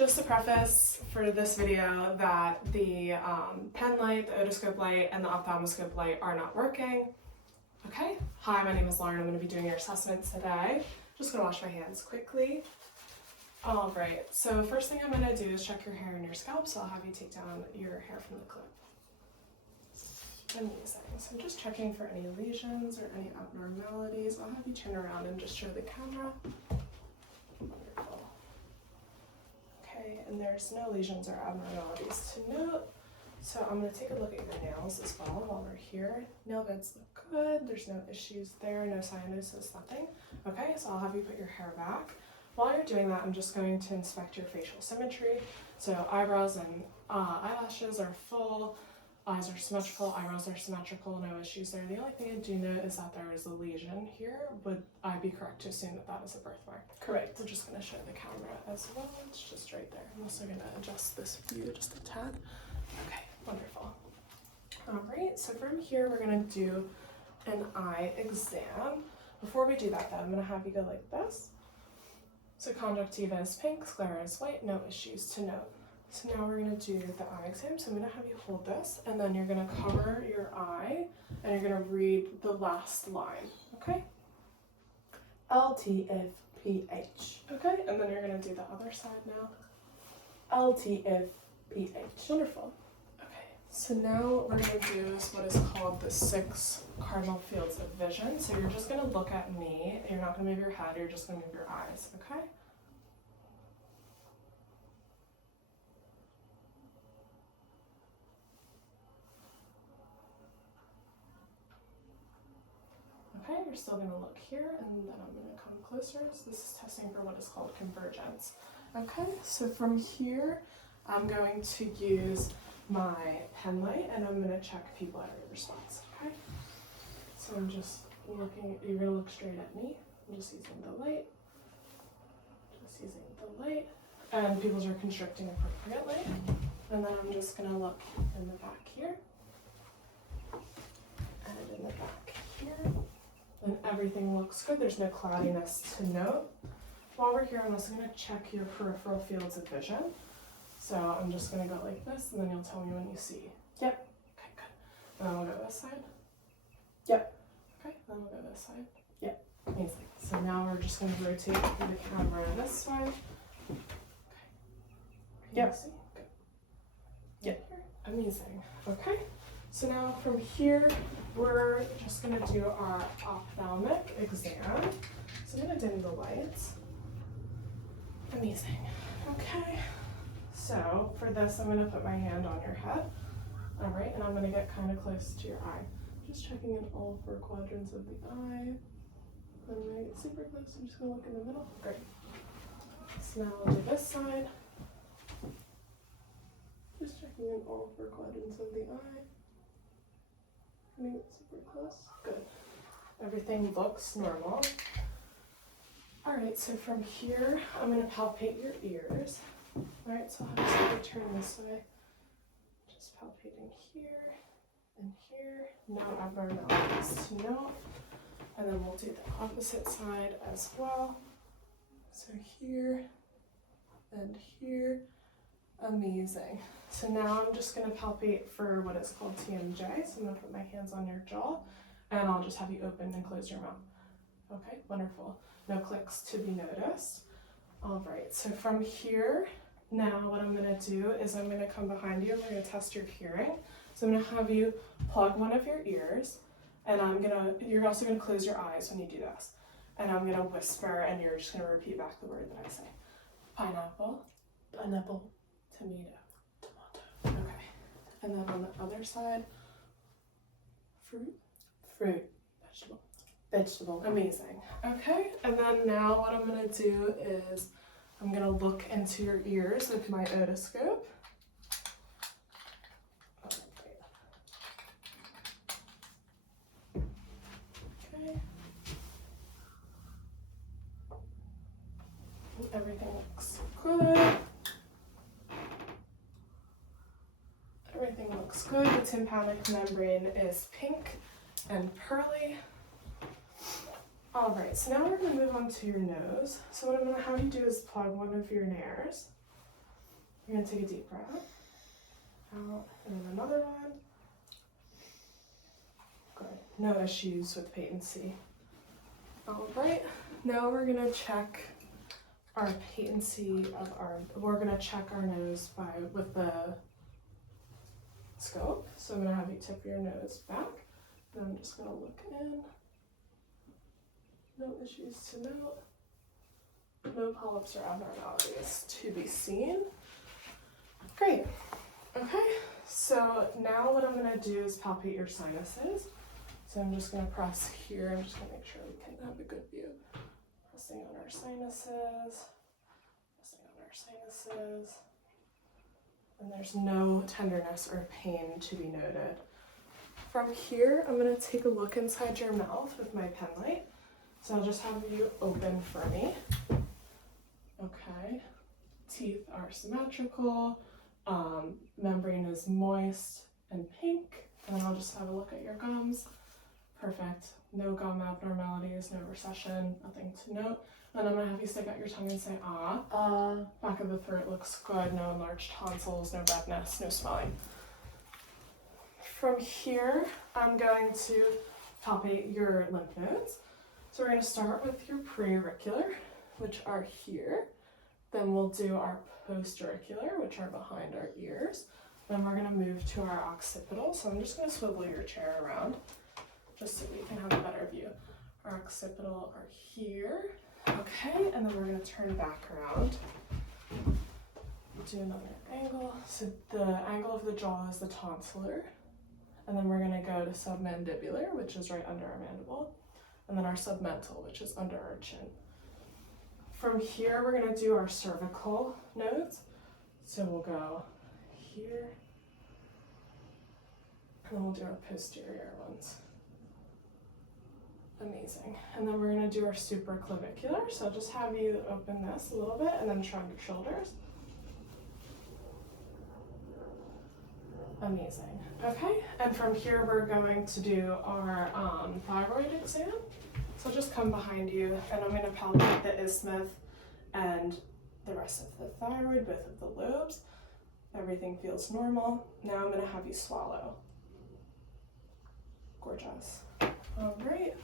Just a preface for this video that the pen light, the otoscope light, and the ophthalmoscope light are not working. Okay, hi, my name is Lauren. I'm going to be doing your assessment today. Just going to wash my hands quickly. All right, so first thing I'm going to do is check your hair and your scalp, so I'll have you take down your hair from the clip. Amazing. So I'm just checking for any lesions or any abnormalities. I'll have you turn around and just show the camera. Wonderful. Okay, and there's no lesions or abnormalities to note. So I'm going to take a look at your nails as well while we're here. Nail beds look good. There's no issues there, no sinuses, nothing. Okay, so I'll have you put your hair back. While you're doing that, I'm just going to inspect your facial symmetry. So eyebrows and eyelashes are full. Eyes are symmetrical, eyebrows are symmetrical, no issues there. The only thing I do note is that there is a lesion here. Would I be correct to assume that that is a birthmark? Correct. I'm just going to show the camera as well. It's just right there. I'm also going to adjust this view just a tad. Okay, wonderful. All right, so from here we're going to do an eye exam. Before we do that though, I'm going to have you go like this. So conjunctiva is pink, sclera is white, no issues to note. So now we're going to do the eye exam. So I'm going to have you hold this, and then you're going to cover your eye, and you're going to read the last line, okay? LTFPH. Okay, and then you're going to do the other side now. LTFPH. Wonderful. Okay, so now what we're going to do is what is called the 6 cardinal fields of vision. So you're just going to look at me. You're not going to move your head. You're just going to move your eyes, okay? Okay, you're still going to look here, and then I'm going to come closer. So this is testing for what is called convergence. Okay, so from here, I'm going to use my pen light, and I'm going to check pupillary response. Okay, so I'm just looking, you're going to look straight at me. I'm just using the light, and pupils are constricting appropriately. And then I'm just going to look in the back here, and in the back here. And everything looks good. There's no cloudiness to note. While we're here, I'm also going to check your peripheral fields of vision. So I'm just going to go like this, and then you'll tell me when you see. Yep. Okay, good. And then we'll go this side. Yep. Okay, then we'll go this side. Yep. Amazing. So now we're just going to rotate the camera this way. Okay. Yep. See? Good. Yep. Here. Amazing. Okay. So now from here, we're just going to do our ophthalmic exam. So I'm going to dim the lights. Amazing. Okay. So for this, I'm going to put my hand on your head. All right, and I'm going to get kind of close to your eye. Just checking in all 4 quadrants of the eye. And when I get super close, I'm just going to look in the middle. Great. So now I'll do this side. Just checking in all 4 quadrants of the eye. Getting it super close. Good. Everything looks normal. All right, so from here, I'm going to palpate your ears. All right, so I'll have to turn this way. Just palpating here and here. No abnormalities to note. And then we'll do the opposite side as well. So here and here. Amazing. So now I'm just going to palpate for what is called TMJ. So I'm going to put my hands on your jaw, and I'll just have you open and close your mouth. Okay, wonderful. No clicks to be noticed. All right, so from here, now what I'm going to do is I'm going to come behind you and we're going to test your hearing. So I'm going to have you plug one of your ears, and you're also going to close your eyes when you do this. And I'm going to whisper, and you're just going to repeat back the word that I say. Pineapple. Pineapple. Tomato. Tomato. Okay. And then on the other side, fruit. Fruit. Vegetable. Vegetable. Amazing. Okay. And then now what I'm going to do is I'm going to look into your ears with my otoscope. Okay. Everything looks good. Everything looks good. The tympanic membrane is pink and pearly. All right, so now we're going to move on to your nose. So what I'm going to have you do is plug one of your nares. You're going to take a deep breath out, and then another one. Good. No issues with patency. All right. Now we're going to check our patency of we're going to check our nose with the scope. So I'm going to have you tip your nose back. And I'm just going to look in. No issues to note. No polyps or abnormalities to be seen. Great. Okay, so now what I'm going to do is palpate your sinuses. So I'm just going to press here. I'm just going to make sure we can have a good view. Pressing on our sinuses. Pressing on our sinuses. And there's no tenderness or pain to be noted. From here, I'm going to take a look inside your mouth with my pen light. So I'll just have you open for me. Okay. Teeth are symmetrical. Membrane is moist and pink. And then I'll just have a look at your gums. Perfect. No gum abnormalities, no recession, nothing to note. And I'm going to have you stick out your tongue and say ah. Back of the throat looks good. No enlarged tonsils, no redness, no swelling. From here, I'm going to palpate your lymph nodes. So we're going to start with your preauricular, which are here. Then we'll do our postauricular, which are behind our ears. Then we're going to move to our occipital. So I'm just going to swivel your chair around just so we can have a better view. Our occipital are here. Okay, and then we're going to turn back around. Do another angle. So the angle of the jaw is the tonsillar. And then we're going to go to submandibular, which is right under our mandible. And then our submental, which is under our chin. From here, we're going to do our cervical nodes. So we'll go here. And then we'll do our posterior ones. Amazing. And then we're going to do our supraclavicular. So I'll just have you open this a little bit and then shrug your shoulders. Amazing. Okay, and from here we're going to do our thyroid exam. So just come behind you and I'm going to palpate the isthmus and the rest of the thyroid, both of the lobes. Everything feels normal. Now I'm going to have you swallow. Gorgeous. All right.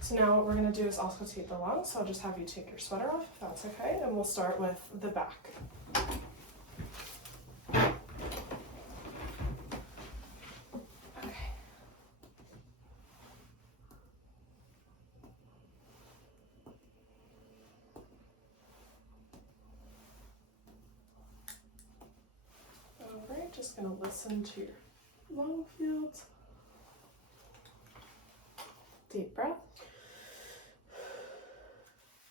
So now what we're going to do is auscultate the lungs. So I'll just have you take your sweater off if that's okay. And we'll start with the back. Just going to listen to your lung fields. Deep breath.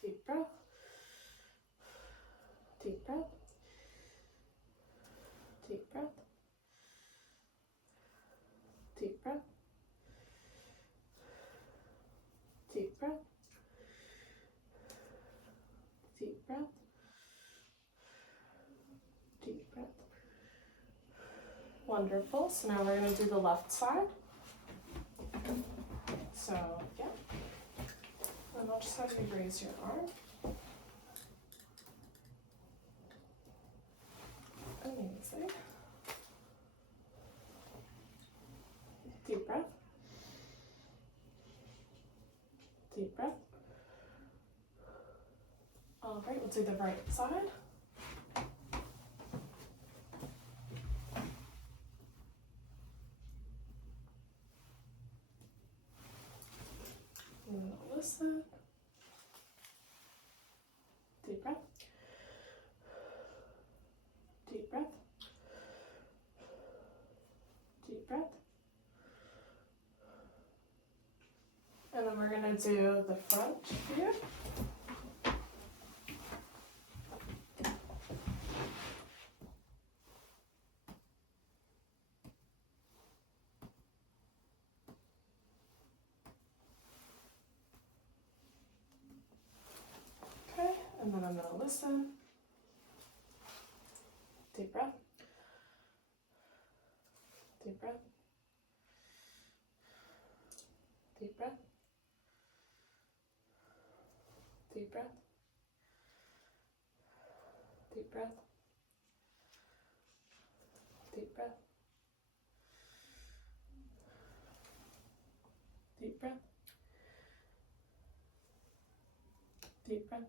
Deep breath. Deep breath. Deep breath. Deep breath. Deep breath. Deep breath. Deep breath. Wonderful. So now we're going to do the left side. So, yeah. And I'll just have you raise your arm. Amazing. Deep breath. Deep breath. All right, we'll do the right side. Listen. Deep breath. Deep breath. Deep breath. And then we're going to do the front view. And then I'm going to listen. Deep breath. Deep breath. Deep breath. Deep breath. Deep breath. Deep breath. Deep breath. Deep breath.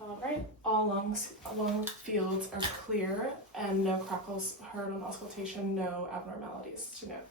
All right, all lung fields are clear and no crackles heard on auscultation, no abnormalities to note.